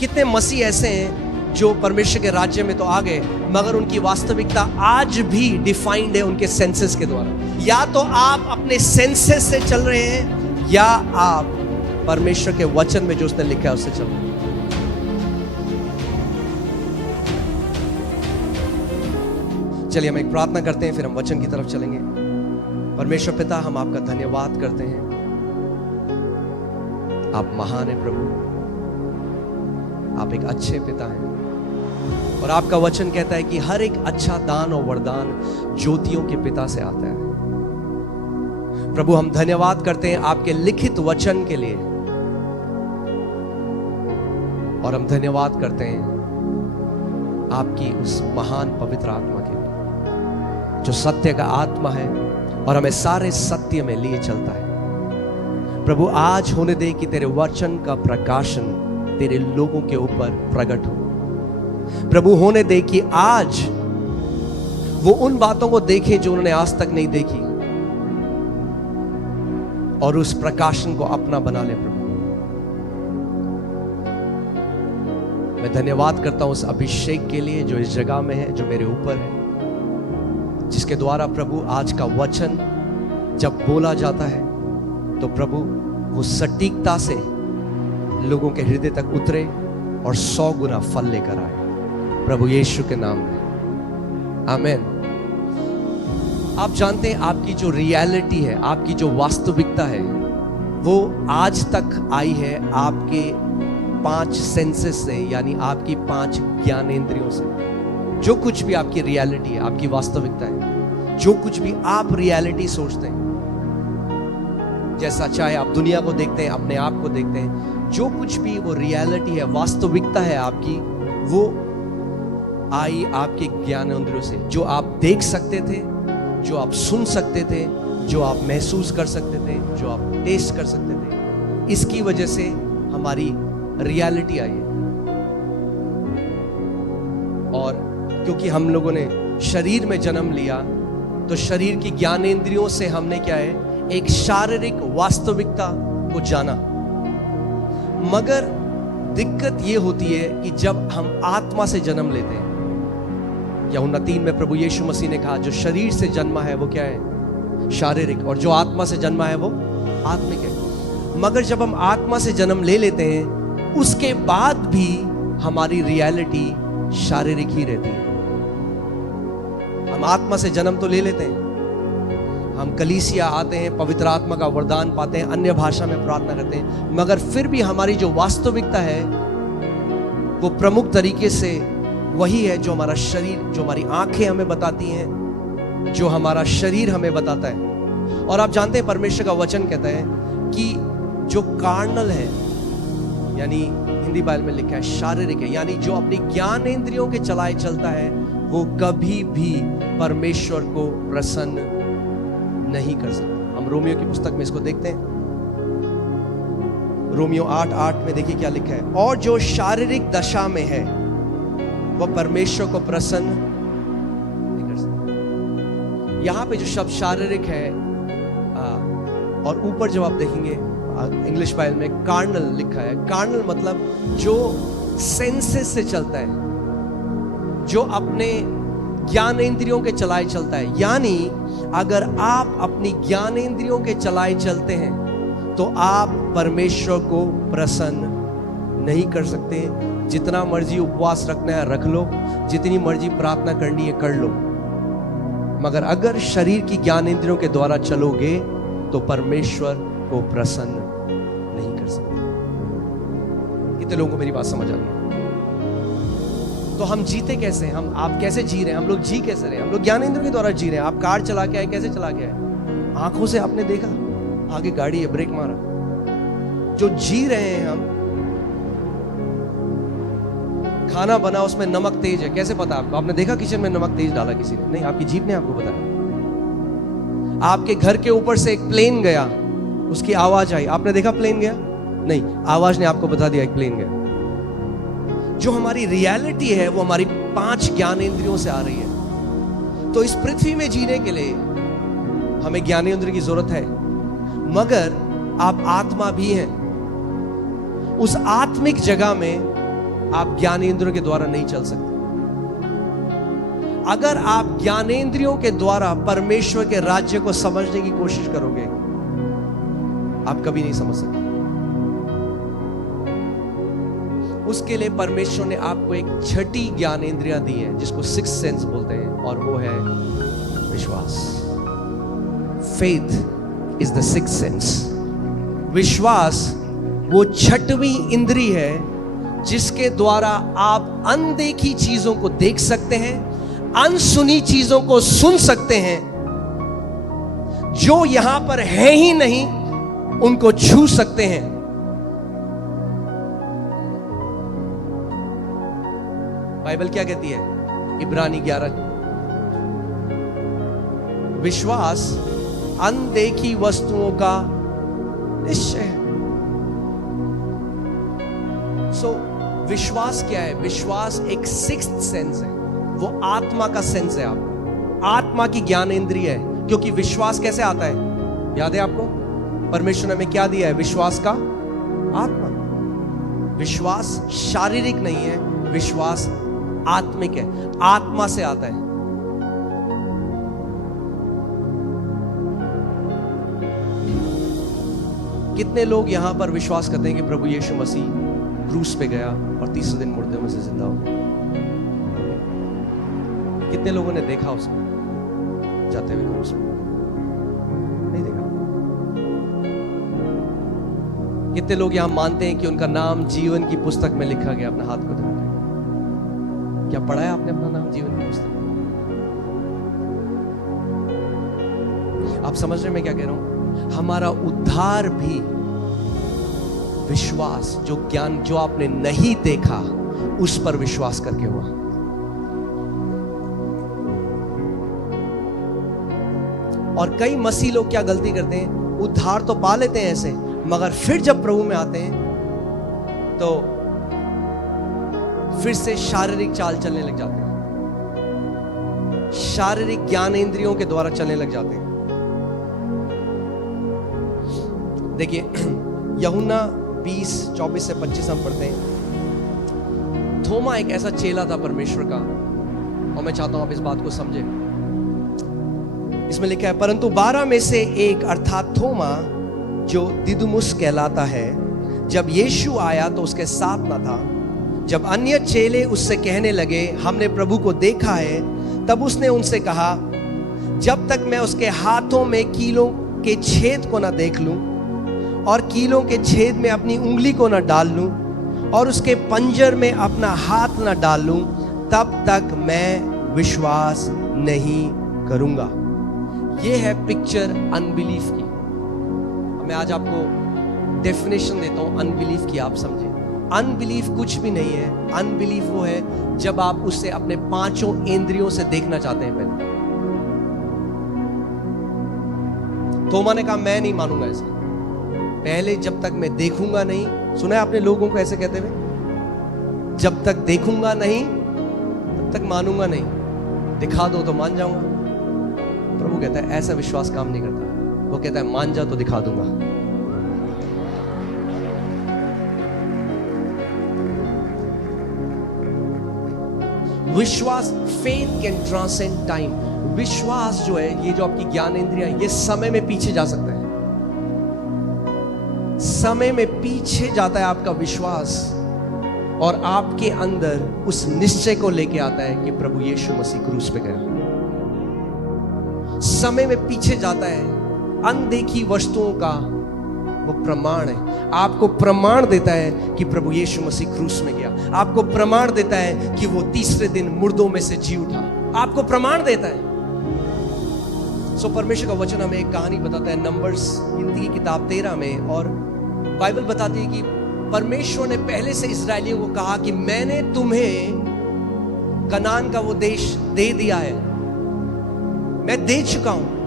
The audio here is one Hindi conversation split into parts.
कितने मसीह ऐसे हैं जो परमेश्वर के राज्य में तो आ गए, मगर उनकी वास्तविकता आज भी डिफाइंड है उनके सेंसेस के द्वारा। या तो आप अपने सेंसेस से चल रहे हैं या आप परमेश्वर के वचन में जो उसने लिखा है उससे चल रहे हैं। चलिए हम एक प्रार्थना करते हैं, फिर हम वचन की तरफ चलेंगे। परमेश्वर पिता, हम आपका धन्यवाद करते हैं। आप महान हैं प्रभु, आप एक अच्छे पिता हैं और आपका वचन कहता है कि हर एक अच्छा दान और वरदान ज्योतियों के पिता से आता है। प्रभु हम धन्यवाद करते हैं आपके लिखित वचन के लिए, और हम धन्यवाद करते हैं आपकी उस महान पवित्र आत्मा के लिए जो सत्य का आत्मा है और हमें सारे सत्य में लिए चलता है। प्रभु आज होने दे कि तेरे वचन का प्रकाशन तेरे लोगों के ऊपर प्रकट हो। प्रभु होने दे कि आज वो उन बातों को देखें जो उन्होंने आज तक नहीं देखी, और उस प्रकाशन को अपना बना ले। प्रभु मैं धन्यवाद करता हूं उस अभिषेक के लिए जो इस जगह में है, जो मेरे ऊपर है, जिसके द्वारा प्रभु आज का वचन जब बोला जाता है तो प्रभु वो सटीकता से लोगों के हृदय तक उतरे और 100 गुना फल लेकर आए। प्रभु यीशु के नाम में आमीन। आप जानते हैं आपकी जो रियलिटी है, आपकी जो वास्तविकता है, वो आज तक आई है आपके 5 सेंसेस से, यानी आपकी 5 ज्ञानेंद्रियों से। जो कुछ भी आपकी रियलिटी है, आपकी वास्तविकता है, जो कुछ भी आप रियलिटी सोचते हैं, जैसा चाहे आप दुनिया को देखते हैं, अपने आप को देखते हैं, जो कुछ भी वो रियलिटी है, वास्तविकता है आपकी, वो आई आपके ज्ञानेंद्रियों से। जो आप देख सकते थे, जो आप सुन सकते थे, जो आप महसूस कर सकते थे, जो आप टेस्ट कर सकते थे, इसकी वजह से हमारी रियलिटी आई है। और क्योंकि हम लोगों ने शरीर में जन्म लिया, तो शरीर की ज्ञानेंद्रियों से हमने क्या है, एक शारीरिक वास्तविकता को जाना। मगर दिक्कत ये होती है कि जब हम आत्मा से जन्म लेते हैं, यूहन्ना 3 में प्रभु यीशु मसीह ने कहा जो शरीर से जन्मा है वो क्या है, शारीरिक, और जो आत्मा से जन्मा है वो आत्मिक है। मगर जब हम आत्मा से जन्म ले लेते हैं, उसके बाद भी हमारी रियलिटी शारीरिक ही रहती है। हम आत्मा से जन्म तो ले लेते हैं, हम कलीसिया आते हैं, पवित्र आत्मा का वरदान पाते हैं, अन्य भाषा में प्रार्थना करते हैं, मगर फिर भी हमारी जो वास्तविकता है वो प्रमुख तरीके से वही है जो हमारा शरीर, जो हमारी आंखें हमें बताती हैं, जो हमारा शरीर हमें बताता है। और आप जानते हैं परमेश्वर का वचन कहता है कि जो कार्नल है, यानी हिंदी बाइबल में लिखा है शारीरिक है, यानी जो अपनी ज्ञानेंद्रियों के चलाए चलता है, वो कभी भी परमेश्वर को प्रसन्न नहीं कर सकता। हम रोमियो की पुस्तक में इसको देखते हैं, रोमियो 8:8 में देखिए क्या लिखा है, और जो शारीरिक दशा में है वह परमेश्वर को प्रसन्न नहीं कर सकता। यहां पे जो शब्द शारीरिक है, और ऊपर जब आप देखेंगे इंग्लिश बाइबल में कार्नल लिखा है। कार्नल मतलब जो सेंसेस से चलता है, जो अपने ज्ञानेंद्रियों के चलाए चलता है। यानी अगर आप अपनी ज्ञानेंद्रियों के चलाए चलते हैं तो आप परमेश्वर को प्रसन्न नहीं कर सकते। जितना मर्जी उपवास रखना है रख लो, जितनी मर्जी प्रार्थना करनी है कर लो, मगर अगर शरीर की ज्ञानेंद्रियों के द्वारा चलोगे तो परमेश्वर को प्रसन्न नहीं कर सकते। कितने लोगों को मेरी बात समझ आ रही है? तो हम जीते कैसे? आप कैसे जी रहे हैं? हम लोग जी कैसे रहे हैं? हम लोग ज्ञानेंद्रियों के द्वारा जी रहे हैं। आप कार चला के आए, कैसे चला के आए? आंखों से आपने देखा, आगे गाड़ी है, ब्रेक मारा। जो जी रहे हैं हम, खाना बना उसमें नमक तेज है, कैसे पता आपको? आपने देखा किचन में नमक तेज डाला किसी ने? नहीं, आपकी जीभ ने आपको बताया। आपके घर के ऊपर से एक प्लेन गया, उसकी आवाज आई, आपने देखा प्लेन गया? नहीं, आवाज ने आपको बता दिया एक प्लेन गया। जो हमारी रियलिटी है वो हमारी 5 ज्ञानेंद्रियों से आ रही है। तो इस पृथ्वी में जीने के लिए हमें ज्ञानेंद्रिय की जरूरत है, मगर आप आत्मा भी हैं। उस आत्मिक जगह में आप ज्ञानेंद्रियों के द्वारा नहीं चल सकते। अगर आप ज्ञानेंद्रियों के द्वारा परमेश्वर के राज्य को समझने की कोशिश करोगे, आप कभी नहीं समझ सकते। उसके लिए परमेश्वर ने आपको एक छठी ज्ञानेंद्रियां दी है, जिसको सिक्स्थ सेंस बोलते हैं, और वो है विश्वास। Faith is the sixth sense. विश्वास वो छठवीं इंद्री है जिसके द्वारा आप अनदेखी चीजों को देख सकते हैं, अनसुनी चीजों को सुन सकते हैं, जो यहां पर है ही नहीं उनको छू सकते हैं। बाइबल क्या कहती है? इब्रानी 11, विश्वास अनदेखी वस्तुओं का निश्चय है। विश्वास क्या है? विश्वास एक सिक्स्थ सेंस है, वो आत्मा का सेंस है। आपका आत्मा की ज्ञानेंद्रिय है। क्योंकि विश्वास कैसे आता है? याद है आपको परमेश्वर ने हमें क्या दिया है? विश्वास का आत्मा। विश्वास शारीरिक नहीं है, विश्वास आत्मिक है, आत्मा से आता है। कितने लोग यहां पर विश्वास करते हैं कि प्रभु यीशु मसीह क्रूस पे गया और तीसरे दिन मुर्दों में से जिंदा हो गया? कितने लोगों ने देखा उसको जाते हुए क्रूस पे? नहीं देखा। कितने लोग यहां मानते हैं कि उनका नाम जीवन की पुस्तक में लिखा गया? अपना हाथ को दिखाते। क्या पढ़ा है आपने अपना नाम जीवन की पुस्तक? आप समझ रहे हैं मैं क्या कह रहा हूं? हमारा उद्धार भी विश्वास, जो ज्ञान जो आपने नहीं देखा उस पर विश्वास करके हुआ। और कई मसीह लोग क्या गलती करते हैं? उद्धार तो पा लेते हैं ऐसे, मगर फिर जब प्रभु में आते हैं तो फिर से शारीरिक चाल चलने लग जाते हैं, शारीरिक ज्ञानेंद्रियों के द्वारा चलने लग जाते हैं। देखिए यूहन्ना 20:24 से 25 हम पढ़ते हैं। थोमा एक ऐसा चेला था परमेश्वर का, और मैं चाहता हूं आप इस बात को समझें। इसमें लिखा है, परंतु 12 में से एक अर्थात थोमा, जो दिदुमुस कहलाता है, जब यीशु आया तो उसके साथ न था। जब अन्य चेले उससे कहने लगे, हमने प्रभु को देखा है, तब उसने उनसे कहा, जब तक मैं उसके हाथों में कीलों के छेद को न देख लूं और कीलों के छेद में अपनी उंगली को न डाल लूं और उसके पंजर में अपना हाथ न डाल लूं, तब तक मैं विश्वास नहीं करूंगा। यह है पिक्चर अनबिलीफ की। मैं आज आपको डेफिनेशन देता हूं अनबिलीफ की, आप समझे। अनबिलीफ कुछ भी नहीं है। अनबिलीफ वो है जब आप उससे अपने पांचों इंद्रियों से देखना चाहते हैं। पहले थोमा ने कहा, मैं नहीं मानूंगा ऐसे, पहले जब तक मैं देखूंगा नहीं। सुना है आपने लोगों को ऐसे कहते हुए? जब तक देखूंगा नहीं तब तक मानूंगा नहीं, दिखा दो तो मान जाऊंगा। प्रभु कहता है ऐसा विश्वास काम नहीं करता। वो कहता है मान जा तो दिखा दूंगा। विश्वास, फेथ कैन ट्रांसेंड टाइम। विश्वास जो है, ये जो आपकी ज्ञानेंद्रियां, ये समय में पीछे जा सकता है। समय में पीछे जाता है आपका विश्वास, और आपके अंदर उस निश्चय को लेके आता है कि प्रभु यीशु मसीह क्रूस पे गया। समय में पीछे जाता है। अनदेखी वस्तुओं का वो प्रमाण है। आपको प्रमाण देता है कि प्रभु यीशु मसीह क्रूस में गया। आपको प्रमाण देता है कि वो तीसरे दिन मुर्दों में से जी उठा। आपको प्रमाण देता है। सो परमेश्वर का वचन हमें एक कहानी बताता है, नंबर्स हिंदी की किताब 13 में, और बाइबल बताती है कि परमेश्वर ने पहले से इस्राएलियों को कहा कि मैंने तुम्हें कनान का वो देश दे दिया है, मैं दे चुका हूं।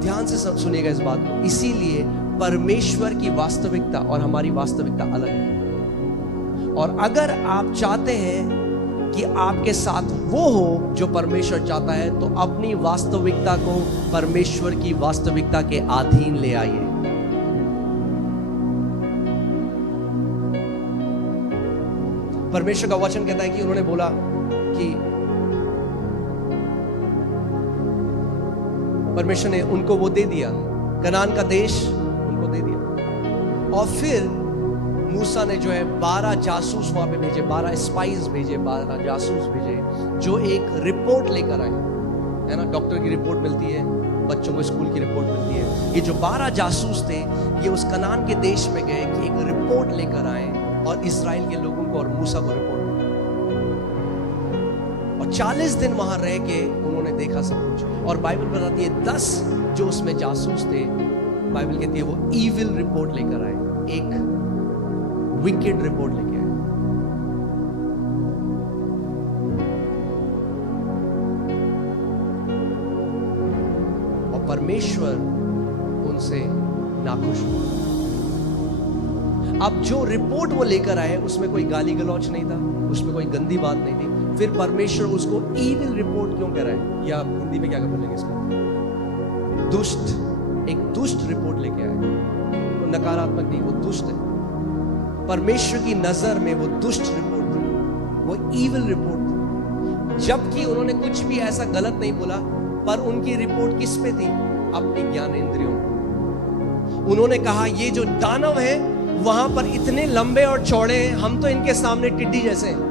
ध्यान से सुनिएगा इस बात को। इसीलिए परमेश्वर की वास्तविकता और हमारी वास्तविकता अलग है। और अगर आप चाहते हैं कि आपके साथ वो हो जो परमेश्वर चाहता है, तो अपनी वास्तविकता को परमेश्वर की वास्तविकता के अधीन ले आइए। परमेश्वर का वचन कहता है कि उन्होंने बोला कि परमेश्वर ने उनको वो दे दिया, कनान का देश उनको दे दिया। और फिर मूसा ने जो है 12 जासूस वहां पे भेजे, 12 स्पाइस भेजे, 12 जासूस भेजे, जो एक रिपोर्ट लेकर आए, है ना। डॉक्टर की रिपोर्ट मिलती है, बच्चों को स्कूल की रिपोर्ट मिलती है। ये जो 12 जासूस थे, ये उस कनान के देश में गए कि एक रिपोर्ट लेकर आए और इस्राएल के लोगों को और मूसा को रिपोर्ट दी। और 40 दिन वहां रह के उन्होंने देखा सब कुछ। और बाइबल बताती है 10 जो उसमें जासूस थे, बाइबल कहती है वो ईविल रिपोर्ट लेकर आए, एक विकेड रिपोर्ट लेके आए। और परमेश्वर उनसे नाखुश हुआ। अब जो रिपोर्ट वो लेकर आए उसमें कोई गाली गलौच नहीं था, उसमें कोई गंदी बात नहीं थी। फिर परमेश्वर उसको ईविल रिपोर्ट क्यों कह रहा है, या हिंदी में क्या बोलेंगे इसको, दुष्ट, एक दुष्ट रिपोर्ट लेके आए। वो नकारात्मक नहीं, वो दुष्ट है। परमेश्वर की नजर में वो दुष्ट रिपोर्ट थी, वो ईविल रिपोर्ट थी। जबकि उन्होंने कुछ भी ऐसा गलत नहीं बोला, पर उनकी रिपोर्ट किस पे थी, अपनी ज्ञानेंद्रियों। उन्होंने कहा ये जो दानव है वहां पर इतने लंबे और चौड़े हैं, हम तो इनके सामने टिड्डी जैसे हैं।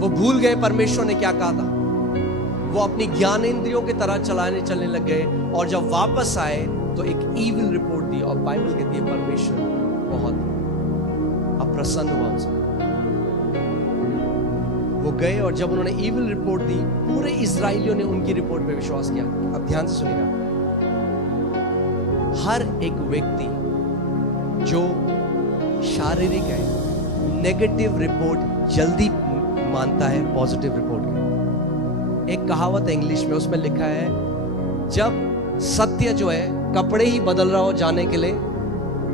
वो भूल गए परमेश्वर ने क्या कहा था। वो अपनी ज्ञानेंद्रियों की तरह चलने लग गए। और जब वापस आए तो एक ईविल रिपोर्ट दी। और बाइबल कहती है परमेश्वर बहुत अप्रसन्न हुआ उनसे। वो गए और जब उन्होंने ईविल रिपोर्ट दी, पूरे इजराइलियों ने उनकी रिपोर्ट पे विश्वास किया। अब ध्यान से सुनिएगा, हर एक व्यक्ति जो शारीरिक है, नेगेटिव रिपोर्ट जल्दी मानता है पॉजिटिव रिपोर्ट की। एक कहावत है इंग्लिश में, उसमें लिखा है जब सत्य जो है कपड़े ही बदल रहा हो जाने के लिए,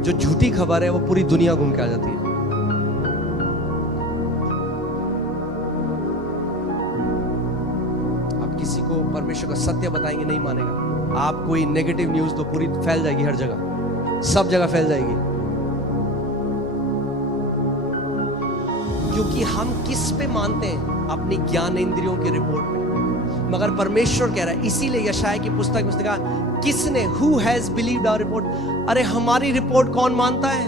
जो झूठी खबर है वो पूरी दुनिया घूम के आ जाती है। आप किसी को परमेश्वर का सत्य बताएंगे नहीं मानेगा। आप कोई नेगेटिव न्यूज तो पूरी फैल जाएगी, हर जगह, सब जगह फैल जाएगी। क्योंकि हम किस पे मानते हैं, अपनी ज्ञानेंद्रियों की रिपोर्ट पे। मगर परमेश्वर कह रहा है, इसीलिए यशायाह की पुस्तक में उसने कहा किसने, who has believed our report. अरे हमारी रिपोर्ट कौन मानता है?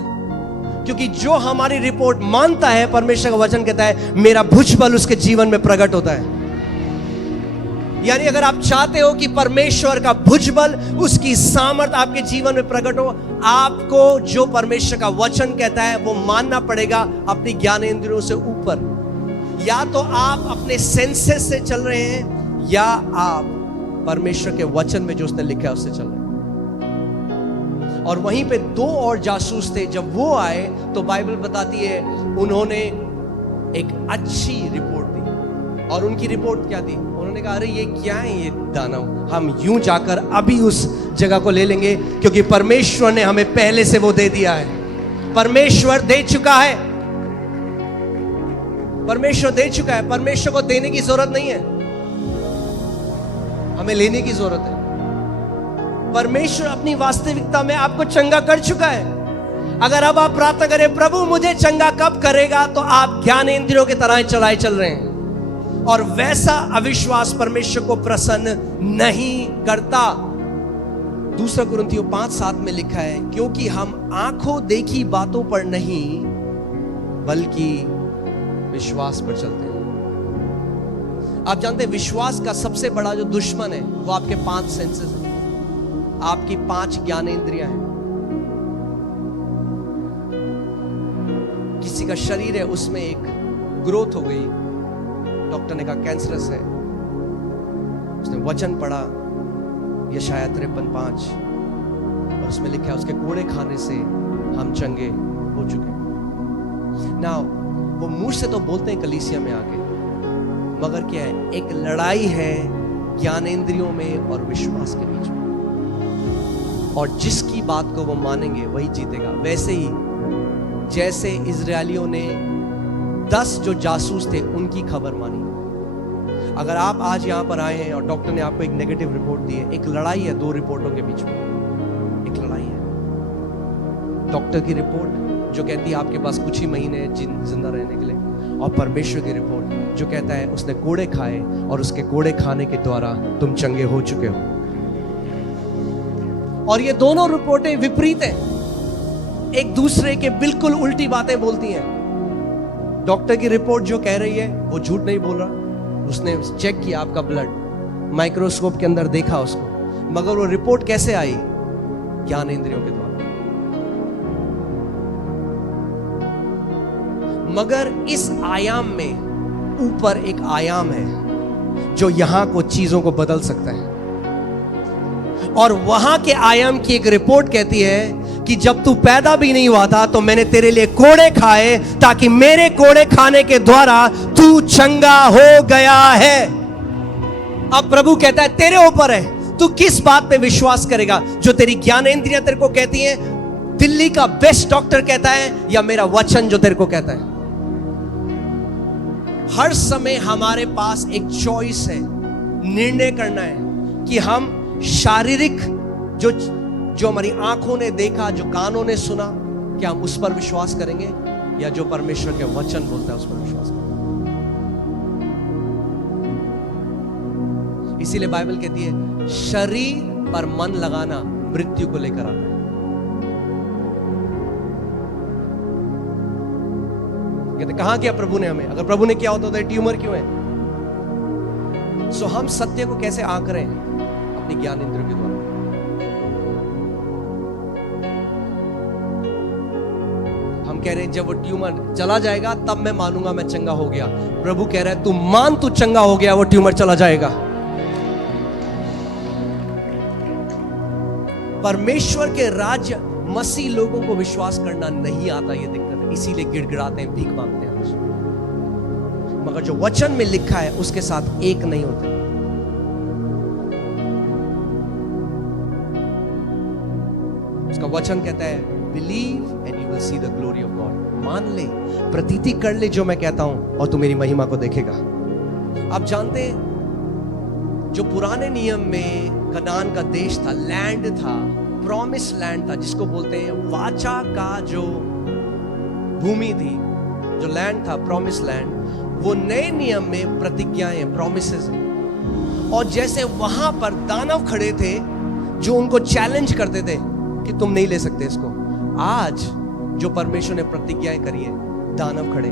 क्योंकि जो हमारी रिपोर्ट मानता है, परमेश्वर का वचन कहता है मेरा भुजबल उसके जीवन में प्रकट होता है। यानी अगर आप चाहते हो कि परमेश्वर का भुजबल, उसकी सामर्थ आपके जीवन में प्रकट हो, आपको जो परमेश्वर का वचन कहता है वो मानना पड़ेगा अपनी ज्ञानेंद्रियों से ऊपर। या तो आप अपने सेंसेस से चल रहे हैं, या आप परमेश्वर के वचन में जो उसने लिखा है उससे चल रहे हैं। और वहीं पे 2 और जासूस थे। जब वो आए तो बाइबल बताती है उन्होंने एक अच्छी रिपोर्ट दी। और उनकी रिपोर्ट क्या थी? उन्होंने कहा अरे ये क्या है ये दानव, हम यूं जाकर अभी उस जगह को ले लेंगे, क्योंकि परमेश्वर ने हमें पहले से वो दे दिया है। परमेश्वर दे चुका है, परमेश्वर दे चुका है। परमेश्वर को देने की जरूरत नहीं है, हमें लेने की जरूरत है। परमेश्वर अपनी वास्तविकता में आपको चंगा कर चुका है। अगर अब आप प्रार्थना करें प्रभु मुझे चंगा कब करेगा, तो आप ज्ञानेंद्रियों की तरह चलाए चल रहे हैं। और वैसा अविश्वास परमेश्वर को प्रसन्न नहीं करता। 2 कुरिन्थियों 5:7 में लिखा है क्योंकि हम आंखों देखी बातों पर नहीं बल्कि विश्वास पर चलते हैं। आप जानते हैं विश्वास का सबसे बड़ा जो दुश्मन है वो आपके 5 सेंसेस हैं, आपकी 5 ज्ञानेंद्रियां हैं। किसी का शरीर है उसमें एक ग्रोथ हो गई, डॉक्टर ने कहा कैंसरस है। उसने वचन पढ़ा यशायाह 53:5 और उसमें लिखा है उसके कोड़े खाने से हम चंगे हो चुके। ना वो मुंह से तो बोलते हैं कलीसिया में आके, मगर क्या है, एक लड़ाई है ज्ञानेंद्रियों में और विश्वास के बीच में। और जिसकी बात को वो मानेंगे वही जीतेगा। वैसे ही जैसे इजरायलियों ने 10 जो जासूस थे उनकी खबर मानी। अगर आप आज यहां पर आए हैं और डॉक्टर ने आपको एक नेगेटिव रिपोर्ट दी है, एक लड़ाई है 2 रिपोर्टों के बीच में, एक लड़ाई है। डॉक्टर की रिपोर्ट जो कहती है आपके पास कुछ ही महीने हैं जिंदा रहने के लिए, और परमेश्वर की रिपोर्ट जो कहता है उसने कोड़े खाए और उसके कोड़े खाने के द्वारा तुम चंगे हो चुके हो। और ये दोनों रिपोर्टें विपरीत हैं, एक दूसरे के बिल्कुल उल्टी बातें बोलती हैं। डॉक्टर की रिपोर्ट जो कह रही है वो झूठ नहीं बोल रहा, उसने चेक किया आपका ब्लड, माइक्रोस्कोप के अंदर देखा उसको, मगर वो रिपोर्ट कैसे आई? ज्ञान इंद्रियों के द्वारा। मगर इस आयाम में ऊपर एक आयाम है जो यहां को चीजों को बदल सकता है, और वहां के आयाम की एक रिपोर्ट कहती है कि जब तू पैदा भी नहीं हुआ था तो मैंने तेरे लिए कोड़े खाए ताकि मेरे कोड़े खाने के द्वारा तू चंगा हो गया है। अब प्रभु कहता है तेरे ऊपर है, तू किस बात पे विश्वास करेगा? जो तेरी ज्ञानेंद्रियां तेरे को कहती हैं, दिल्ली का बेस्ट डॉक्टर कहता है, या मेरा वचन जो तेरे को कहता है? हर समय हमारे पास एक चॉइस है, निर्णय करना है कि हम शारीरिक जो हमारी आंखों ने देखा, जो कानों ने सुना, क्या हम उस पर विश्वास करेंगे, या जो परमेश्वर के वचन बोलता है उस पर विश्वास करेंगे? इसीलिए बाइबल कहती है शरीर पर मन लगाना मृत्यु को लेकर आता है। कहते कहां किया प्रभु ने हमें? अगर प्रभु ने किया होता तो ट्यूमर क्यों है? सो हम सत्य को कैसे आंक रहे हैं? अपनी ज्ञान इंद्रियों के द्वारा। हम कह रहे हैं जब वो ट्यूमर चला जाएगा तब मैं मानूंगा मैं चंगा हो गया। प्रभु कह रहा है तू मान, तू चंगा हो गया, वो ट्यूमर चला जाएगा। परमेश्वर के राज्य मसीह लोगों को विश्वास करना नहीं आता, ये दिक्कत है, इसीलिए गिड़गिड़ाते हैं, भीख मांगते हैं। मगर जो वचन में लिखा है उसके साथ एक नहीं होते। उसका वचन कहता है believe and you will see the glory of God. मान ले, प्रतीति कर ले जो मैं कहता हूं, और तू मेरी महिमा को देखेगा। आप जानते हैं जो पुराने नियम में कनान का देश था, लैंड था, प्रॉमिस लैंड था, जिसको बोलते हैं वाचा का जो भूमि थी, जो लैंड था प्रॉमिस लैंड, वो नए नियम में प्रतिज्ञाएं, प्रोमिसेस हैं। और जैसे वहां पर दानव खड़े थे जो उनको चैलेंज करते थे कि तुम नहीं ले सकते इसको, आज जो परमेश्वर ने प्रतिज्ञाएं करी है, दानव खड़े,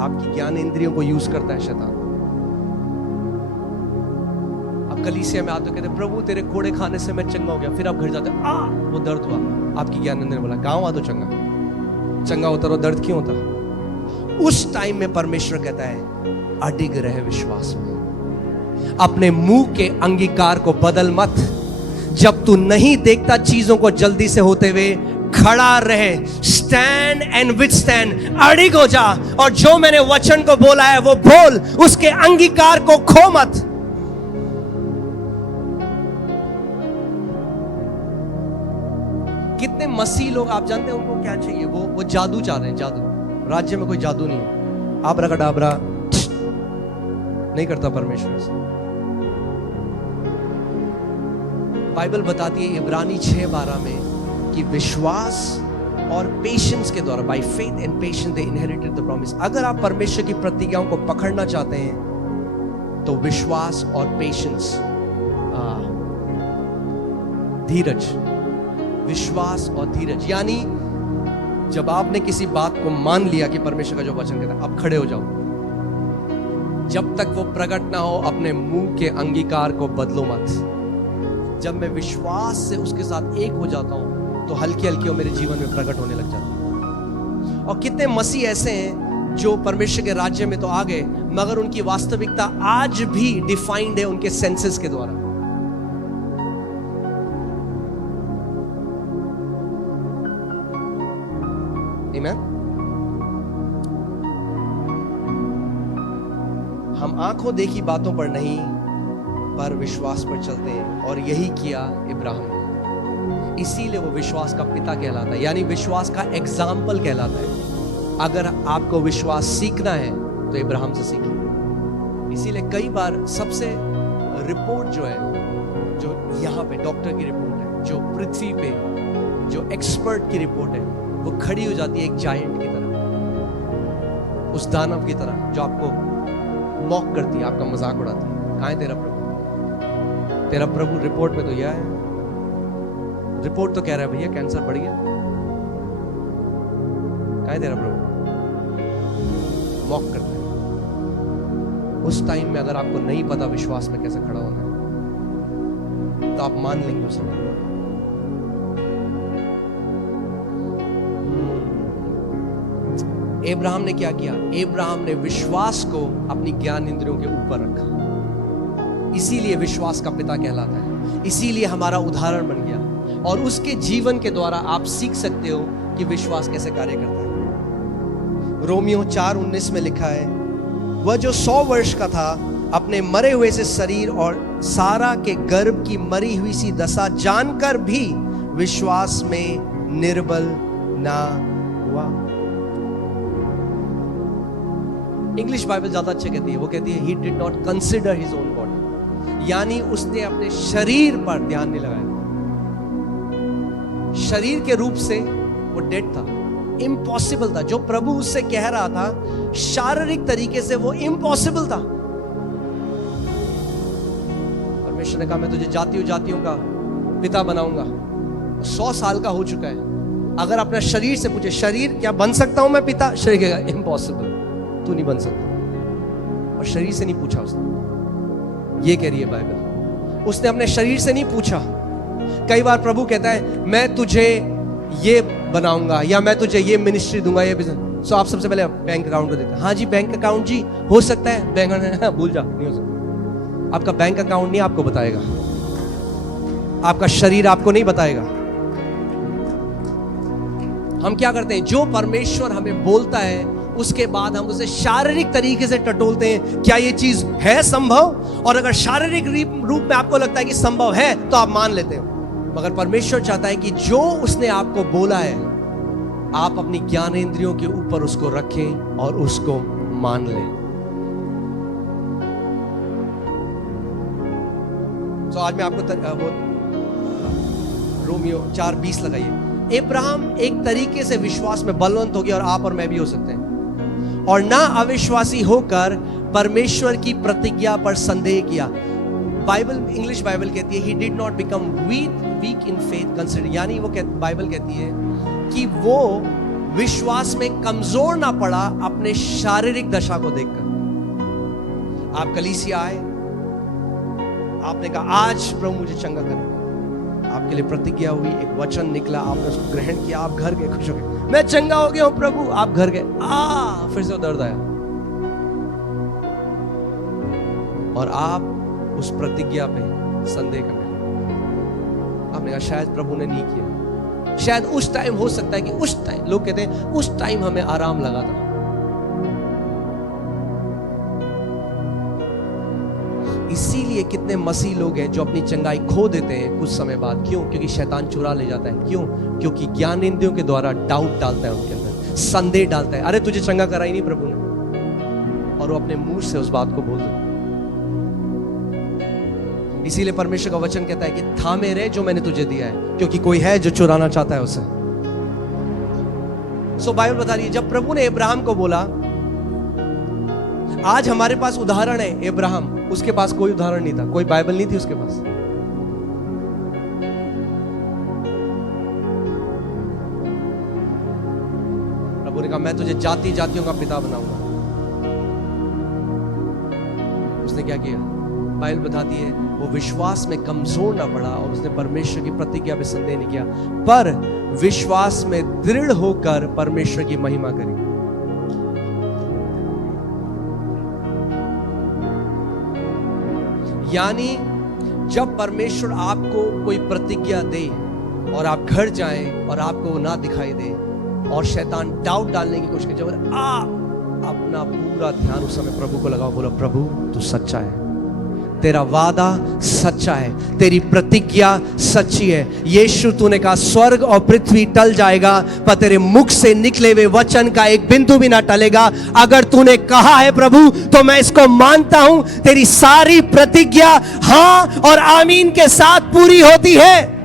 आपकी ज्ञान इंद्रियों को यूज करता है शैतान। अब कलीसिया में आते कहते प्रभु तेरे कोड़े खाने से मैं चंगा हो गया, फिर आप घर जाते वो दर्द हुआ, आपकी ज्ञान इंद्रियों ने बोला गांव आ तो चंगा होता, और दर्द क्यों होता? उस टाइम में परमेश्वर कहता है अडिग रहे विश्वास में, अपने मुंह के अंगीकार को बदल मत। जब तू नहीं देखता चीजों को जल्दी से होते हुए, खड़ा रहे, स्टैंड एंड विथस्टैंड, अडिग हो जा, और जो मैंने वचन को बोला है वो बोल, उसके अंगीकार को खो मत। कितने मसीह लोग आप जानते हैं उनको क्या चाहिए? वो जादू चाह रहे हैं, जादू। राज्य में कोई जादू नहीं है, आबराकडाबरा नहीं करता परमेश्वर से। बाइबल बताती है इब्रानी 6:12 में कि विश्वास और पेशेंस के द्वारा, by faith and patience they inherited the promise. अगर आप परमेश्वर की प्रतिज्ञाओं को पकड़ना चाहते हैं तो विश्वास और पेशेंस, धीरज, विश्वास और धीरज, यानी जब आपने किसी बात को मान लिया कि परमेश्वर का जो वचन कहता है, अब खड़े हो जाओ। जब तक वो प्रकट ना हो अपने मुंह के अंगीकार को बदलो मत। जब मैं विश्वास से उसके साथ एक हो जाता हूं तो हल्की हल्की वो मेरे जीवन में प्रकट होने लग जाती है। और कितने मसीह ऐसे हैं जो परमेश्वर के राज्य में तो आ गए, मगर उनकी वास्तविकता आज भी डिफाइंड है उनके सेंसेस के द्वारा। आमीन। हम आंखों देखी बातों पर नहीं पर विश्वास पर चलते हैं, और यही किया इब्राहिम ने। इसीलिए वो विश्वास का पिता कहलाता है, यानी विश्वास का एग्जाम्पल कहलाता है। अगर आपको विश्वास सीखना है तो इब्राहिम से सीखिए। इसीलिए कई बार सबसे रिपोर्ट जो है, जो यहाँ पे डॉक्टर की रिपोर्ट है, जो पृथ्वी पे जो एक्सपर्ट की रिपोर्ट है, वो खड़ी हो जाती है एक जायंट की तरह, उस दानव की तरह जो आपको मॉक करती है, आपका मजाक उड़ाती है। कहाँ है तेरा प्रभु? तेरा प्रभु रिपोर्ट में तो यह है, रिपोर्ट तो कह रहा है भैया कैंसर बढ़ गया। कहाँ है तेरा प्रभु? मॉक करते हैं। उस टाइम में अगर आपको नहीं पता विश्वास में कैसे खड़ा होना है, तो आप मान लेंगे उसे। अब्राहम ने क्या किया? अब्राहम ने विश्वास को अपनी ज्ञान इंद्रियों के ऊपर रखा। इसीलिए विश्वास का पिता कहलाता है, इसीलिए हमारा उदाहरण बन गया। और उसके जीवन के द्वारा आप सीख सकते हो कि विश्वास कैसे कार्य करता है। रोमियो 4:19 में लिखा है, वह जो 100 वर्ष का था अपने मरे हुए से शरीर और सारा के गर्भ की मरी हुई सी दशा जानकर भी विश्वास में निर्बल ना हुआ। इंग्लिश बाइबल ज्यादा अच्छा कहती है, वो कहती है he did not consider his own body, यानी उसने अपने शरीर पर ध्यान नहीं लगाया। शरीर के रूप से वो डेड था, इम्पॉसिबल था। जो प्रभु उससे कह रहा था शारीरिक तरीके से वो इम्पॉसिबल था। परमेश्वर ने कहा मैं तुझे जातियों का पिता बनाऊंगा। 100 साल का हो चुका है। अगर अपना शरीर से पूछे, शरीर क्या बन सकता हूं मैं पिता? शरीर कहेगा इम्पॉसिबल, तू नहीं बन सकता। और शरीर से नहीं पूछा उसने, ये कह रही है बाइबल। उसने अपने शरीर से नहीं पूछा। कई बार प्रभु कहता है मैं तुझे ये बनाऊंगा, या मैं तुझे ये मिनिस्ट्री दूंगा, ये बिजनेस। सो आप सबसे पहले बैंक अकाउंट को देते हैं। हाँ जी बैंक अकाउंट जी हो सकता है, बैंक भूल जा, नहीं हो सकता। आपका बैंक अकाउंट नहीं आपको बताएगा, आपका शरीर आपको नहीं बताएगा। हम क्या करते हैं? जो परमेश्वर हमें बोलता है उसके बाद हम उसे शारीरिक तरीके से टटोलते हैं, क्या ये चीज है संभव? और अगर शारीरिक रूप में आपको लगता है कि संभव है तो आप मान लेते हो। मगर परमेश्वर चाहता है कि जो उसने आपको बोला है आप अपनी ज्ञानेंद्रियों के ऊपर उसको रखें और उसको मान लें। तो आज मैं आपको वो रोमियो 4:20 लगाइए। अब्राहम एक तरीके से विश्वास में बलवंत हो गया, और आप और मैं भी हो सकते हैं। और ना अविश्वासी होकर परमेश्वर की प्रतिज्ञा पर संदेह किया। बाइबल, इंग्लिश बाइबल कहती है he did not become weak in faith consider, यानी वो बाइबल कहती है कि वो विश्वास में कमजोर ना पड़ा अपने शारीरिक दशा को देखकर। आप कलीसिया आए, आपने कहा आज प्रभु मुझे चंगा करे, आपके लिए प्रतिज्ञा हुई, एक वचन निकला, आपने उसको ग्रहण किया, आप घर गए खुश हो गए, मैं चंगा हो गया हूं प्रभु। आप घर गए, फिर से दर्द आया, और आप उस प्रतिज्ञा पे संदेह करने लगे। आपने कहा शायद प्रभु ने नहीं किया, शायद उस टाइम हो सकता है कि उस टाइम, लोग कहते हैं उस टाइम हमें आराम लगा था। इसीलिए कितने मसीह लोग हैं जो अपनी चंगाई खो देते हैं कुछ समय बाद। क्यों? क्योंकि शैतान चुरा ले जाता है। क्यों? क्योंकि ज्ञानेंद्रियों के द्वारा डाउट डालता है उनके अंदर, संदेह डालता है। अरे तुझे चंगा करा ही नहीं प्रभु ने, और वो अपने मुंह से उस बात को बोल देते। इसीलिए परमेश्वर का वचन कहता है कि थामे रहे जो मैंने तुझे दिया है, क्योंकि कोई है जो चुराना चाहता है उसे। सो बाइबल बता रही है जब प्रभु ने अब्राहम को बोला, आज हमारे पास उदाहरण है अब्राहम, उसके पास कोई उदाहरण नहीं था, कोई बाइबल नहीं थी उसके पास। प्रभु ने कहा मैं तुझे जातियों का पिता बनाऊंगा। उसने क्या किया? बाइबल बताती है वो विश्वास में कमजोर ना पड़ा, और उसने परमेश्वर की प्रतिज्ञा पे संदेह नहीं किया, पर विश्वास में दृढ़ होकर परमेश्वर की महिमा करी। यानी जब परमेश्वर आपको कोई प्रतिज्ञा दे और आप घर जाएं और आपको वो ना दिखाई दे और शैतान डाउट डालने की कोशिश करे, अपना पूरा ध्यान उस समय प्रभु को लगाओ, बोलो प्रभु तू सच्चा है, तेरा वादा सच्चा है, तेरी प्रतिज्ञा सच्ची है। यीशु तूने कहा स्वर्ग और पृथ्वी टल जाएगा पर तेरे मुख से निकले हुए वचन का एक बिंदु भी ना टलेगा। अगर तूने कहा है प्रभु तो मैं इसको मानता हूं, तेरी सारी प्रतिज्ञा हाँ और आमीन के साथ पूरी होती है।